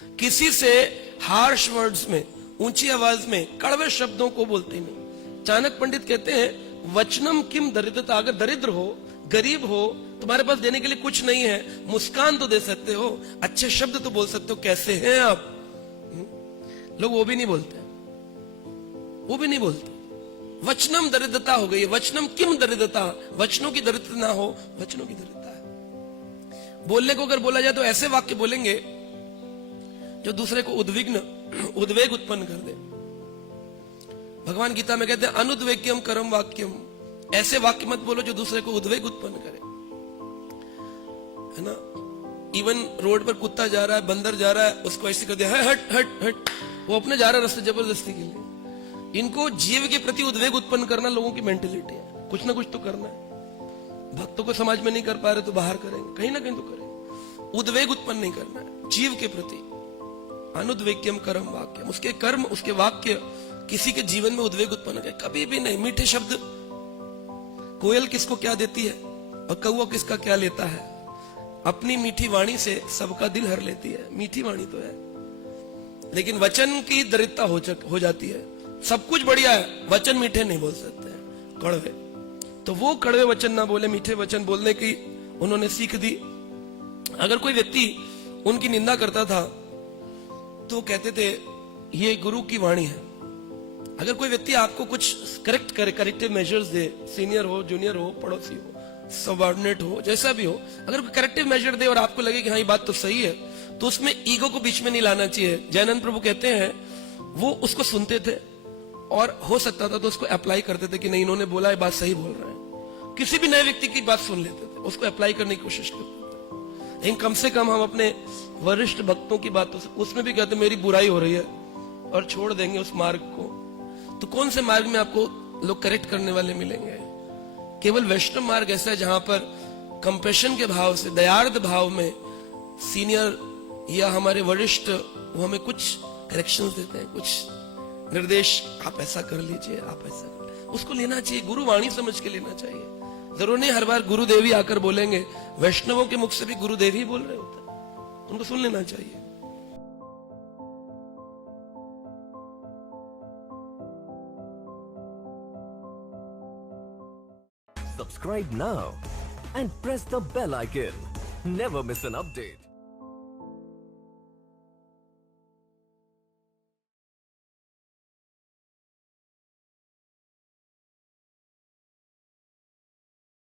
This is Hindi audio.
किसी से हार्श वर्ड्स में, ऊंची आवाज में, कड़वे शब्दों को बोलते नहीं। चाणक्य पंडित कहते हैं वचनम किम दरिद्रता, अगर दरिद्र हो, गरीब हो, तुम्हारे पास देने के लिए कुछ नहीं है, मुस्कान तो दे सकते हो, अच्छे शब्द तो बोल सकते हो, कैसे हैं आप? लोग वो भी नहीं बोलते, वो भी नहीं बोलते। वचनम दरिद्रता हो गई है। वचनम किम दरिद्रता, वचनों की दरिद्रता ना हो, वचनों की दरिद्रता है। बोलने को अगर बोला जाए तो ऐसे वाक्य बोलेंगे जो दूसरे को उद्वेग उत्पन्न कर दे। भगवान गीता में कहते हैं अनुद्वेग्यम करम वाक्यम, ऐसे वाक्य मत बोलो जो दूसरे को उद्वेग उत्पन्न करे, है ना। इवन रोड पर कुत्ता जा रहा है, बंदर जा रहा है, उसको ऐसे कर दिया हट हट हट, वो अपने जा रहा है रास्ते जबरदस्ती के लिए। इनको जीव के प्रति उद्वेग उत्पन्न करना लोगों की मेंटेलिटी है। कुछ ना कुछ तो करना है। भक्तों को समाज में नहीं कर पा रहे तो बाहर करेंगे, कहीं ना कहीं तो करेंगे। उद्वेग उत्पन्न नहीं करना है जीव के प्रति। अनुद्वेग्यम कर्म वाक्यम, उसके कर्म, उसके वाक्य किसी के जीवन में उद्वेग उत्पन्न करे कभी भी नहीं। मीठे शब्द, कोयल किसको क्या देती है और कौवा किसका क्या लेता है। अपनी मीठी वाणी से सबका दिल हर लेती है। मीठी वाणी तो है, लेकिन वचन की दरिद्रता हो जाती है। सब कुछ बढ़िया है, वचन मीठे नहीं बोल सकते हैं, कड़वे। तो वो कड़वे वचन ना बोले, मीठे वचन बोलने की उन्होंने सीख दी। अगर कोई व्यक्ति उनकी निंदा करता था तो कहते थे ये गुरु की वाणी है। अगर कोई व्यक्ति आपको कुछ करेक्ट करे, करेक्टिव मेजर्स दे, सीनियर हो, जूनियर हो, पड़ोसी हो, सबऑर्डिनेट हो, जैसा भी हो, अगर कोई करेक्टिव मेजर दे और आपको लगे कि हाँ ये बात तो सही है, तो उसमें ईगो को बीच में नहीं लाना चाहिए। जैनानंद प्रभु कहते हैं वो उसको सुनते थे और हो सकता था तो उसको अप्लाई करते थे कि नहीं इन्होंने बोला है, बात सही बोल रहे हैं। किसी भी नए व्यक्ति की बात सुन लेते थे, उसको अप्लाई करने की कोशिश करते थे। लेकिन कम से कम हम अपने वरिष्ठ भक्तों की बातों से, उसमें भी कहते मेरी बुराई हो रही है और छोड़ देंगे उस मार्ग को। तो कौन से मार्ग में आपको लोग करेक्ट करने वाले मिलेंगे? केवल वैष्णव मार्ग ऐसा है जहां पर कंपैशन के भाव से, दयार्द भाव में सीनियर या हमारे वरिष्ठ वो हमें कुछ करेक्शंस देते हैं, कुछ निर्देश, आप ऐसा कर लीजिए, आप ऐसा कर लीजिए। उसको लेना चाहिए, गुरु वाणी समझ के लेना चाहिए। जरूर नहीं हर बार गुरुदेव ही आकर बोलेंगे। वैष्णवों के मुख से भी गुरुदेव ही बोल रहे होते हैं, उनको सुन लेना चाहिए। Subscribe now and press the bell icon. Never miss an update.